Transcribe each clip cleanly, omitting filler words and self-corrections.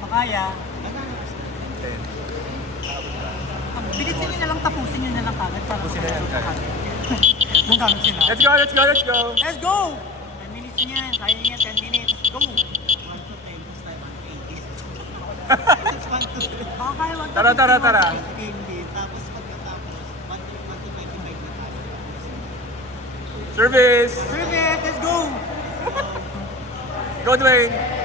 Makaya. Bilisin nyo na lang, tapusin nyo na lang kagad. Tapusin na yan, kagad. Nagamit sila. Let's go, let's go, let's go! Let's go! 10 minutes nyo yan. Kaya nyo yan, 10 minutes. Go! 1 to 10. This time, 180. Baka kaya 1 to 10. Tara, tara, tara. Game din. Tapos pagkatapos, 1 to 25 na tayo. Service! Perfect! Let's go! Go, Dwayne!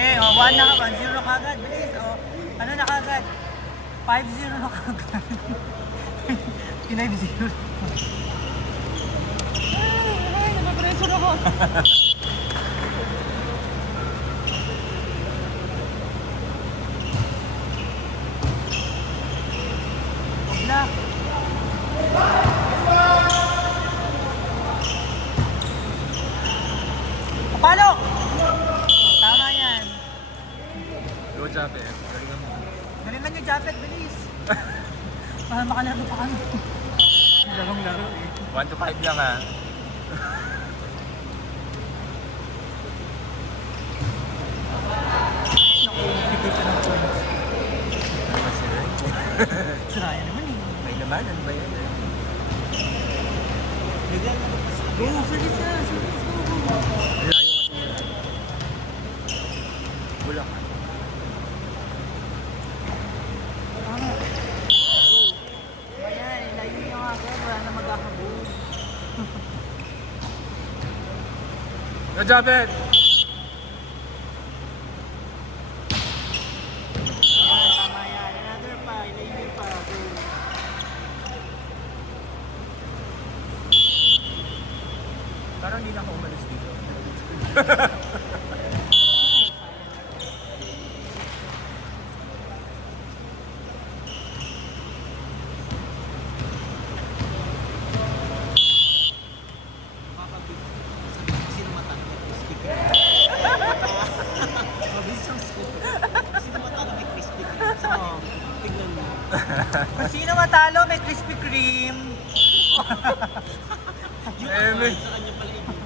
Eh, oh, 1 na ka, 1-0 na kagad. Bilis, oh. Ano na kagad? 5-0 na kagad. 5-0. Ay, nakapressure ako. Wala. Kapalo! Tama yan. Go, Chape. Galingan mo. Galingan nyo, Japet, bilis. Para makalaro pa kami. Larong-laro eh. 1 to 5 lang, ha? Naku, bigay pa ng points. Ano ba sila? Saraya naman eh. May naman, ano ba yan? Go, service na, service go. Layo kasi nila. Bulak. Tama. Go. Ayan, ilayo nyo nga agad, wala na magkakabog. Go, Japet! Ayan, tama yan. Another pa, ilayo pa. Go. Parang hindi na ako umalis dito. Sino matangkad? Speaker. Mabilis ang scoop. Sino matalo may Krispy Kreme? Oo. Tignan mo. Kung sino matalo may Krispy Kreme. Eme. Sa kanya pala ibig.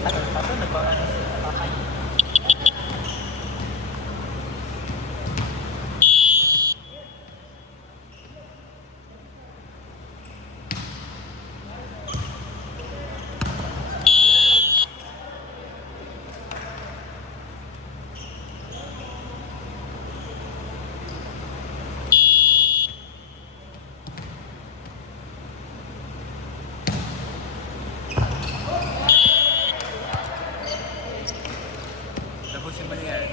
Tato, nagpapano sila. Pakay. Tapusin mo na yan.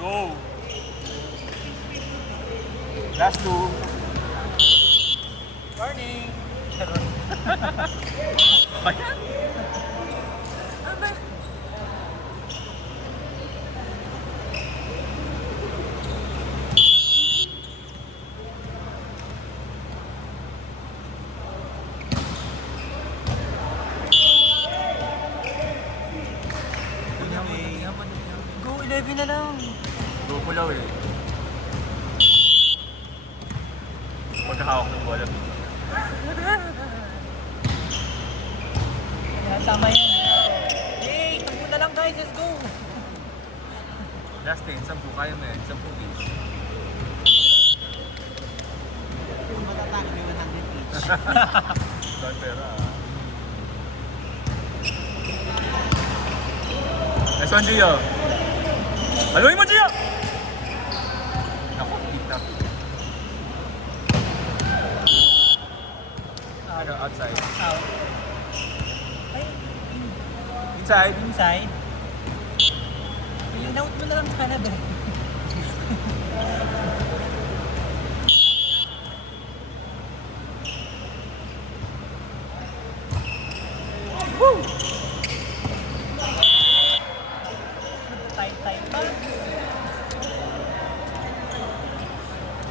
Go! Last two. Morning! Bayan! Ano ba? Go, 11 na lang. Go pulaw eh. Pagkahawak ng bola. Ayan, tama yan. Hey, takbo na lang guys, let's go! Last 10, 10 kaya mo yan. 10 piece. Kung matatalo, may 100 each. Dahil pera Nice one, Gio. Haluin mo, Gio! Naku, kita. Ano, outside. Out. Ay, Inside. inside. Pin-out mo na lang sana ba? Woo! Type pa.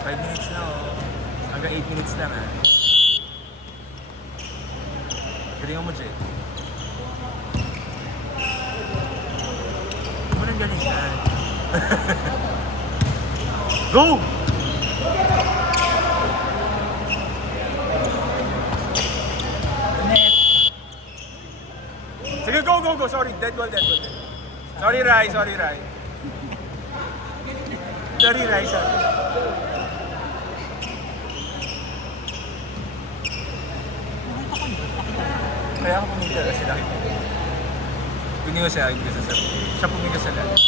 5 minutes na oh. Hanggang 8 minutes lang ah. Galingan mo, Jay. Ano nang galing ka? Go! Net. Sige, go, go, go. Sorry, dead ball, dead ball. Sorry, Rai, sorry, Rai. Sorry, Rai, sorry. Kaya ako pumigil kasi nakita ko. Hindi ko siya, hindi ko sasabi. Siya pumigil sa lahat.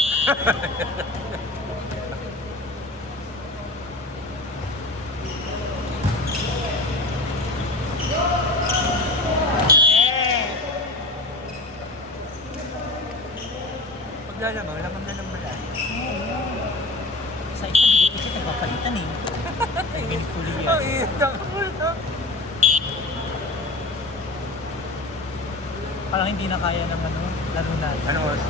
Paglalamang, lamang na ng balay. Sa isa, dikit-dikit nagpapalitan eh. Ay, ganituli yan. Ang iitang ko na. Parang hindi na kaya ng ano, laro na. Ano oras?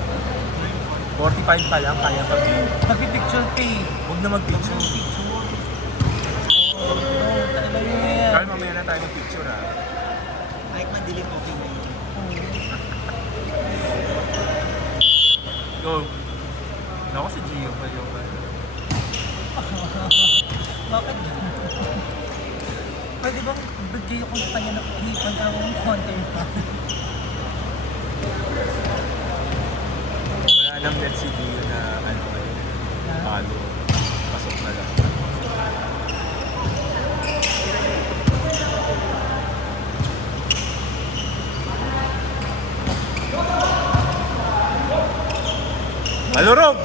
45 pa lang, kaya pa din. Magpipicture ka eh. Huwag na mag-picture. Oo, talaga yun. Dahil mamaya na tayo mag-picture ha. Kahit madilim, okay na yun. Go. Naku si Gio pa yung Bakit? Pwede bang birthday ko sa kanya na inipan ka ng konti pa? wala nang net si Gio na ano eh. Palo. Pasok na lang. Malurog!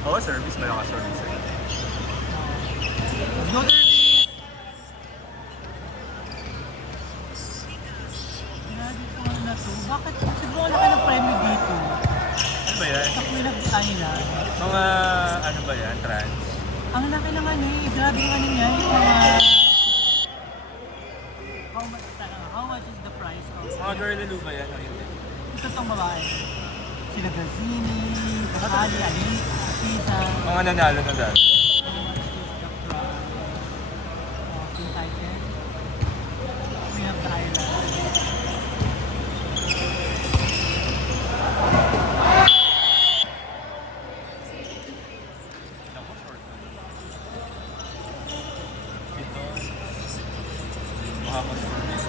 Oo, service. Malakas service. No service! Grabe ko ano na to. Bakit? Siguro wala ka ng premyo dito. Ano ba yan? Sa Queen of Thailand. Mga ano ba yan? Trans? Ang laki ng ano eh. Grabe yung ano niya. Yung mga... How much is the price of... Mga girl ba yan? O hindi? Ito tong babae. Sila Gazzini, Kasali, Alin, Pisa. Mga nanalo na dati. How much is the price? King Titan. Queen of Thailand. Naku, short na. Ito. Makaka-service.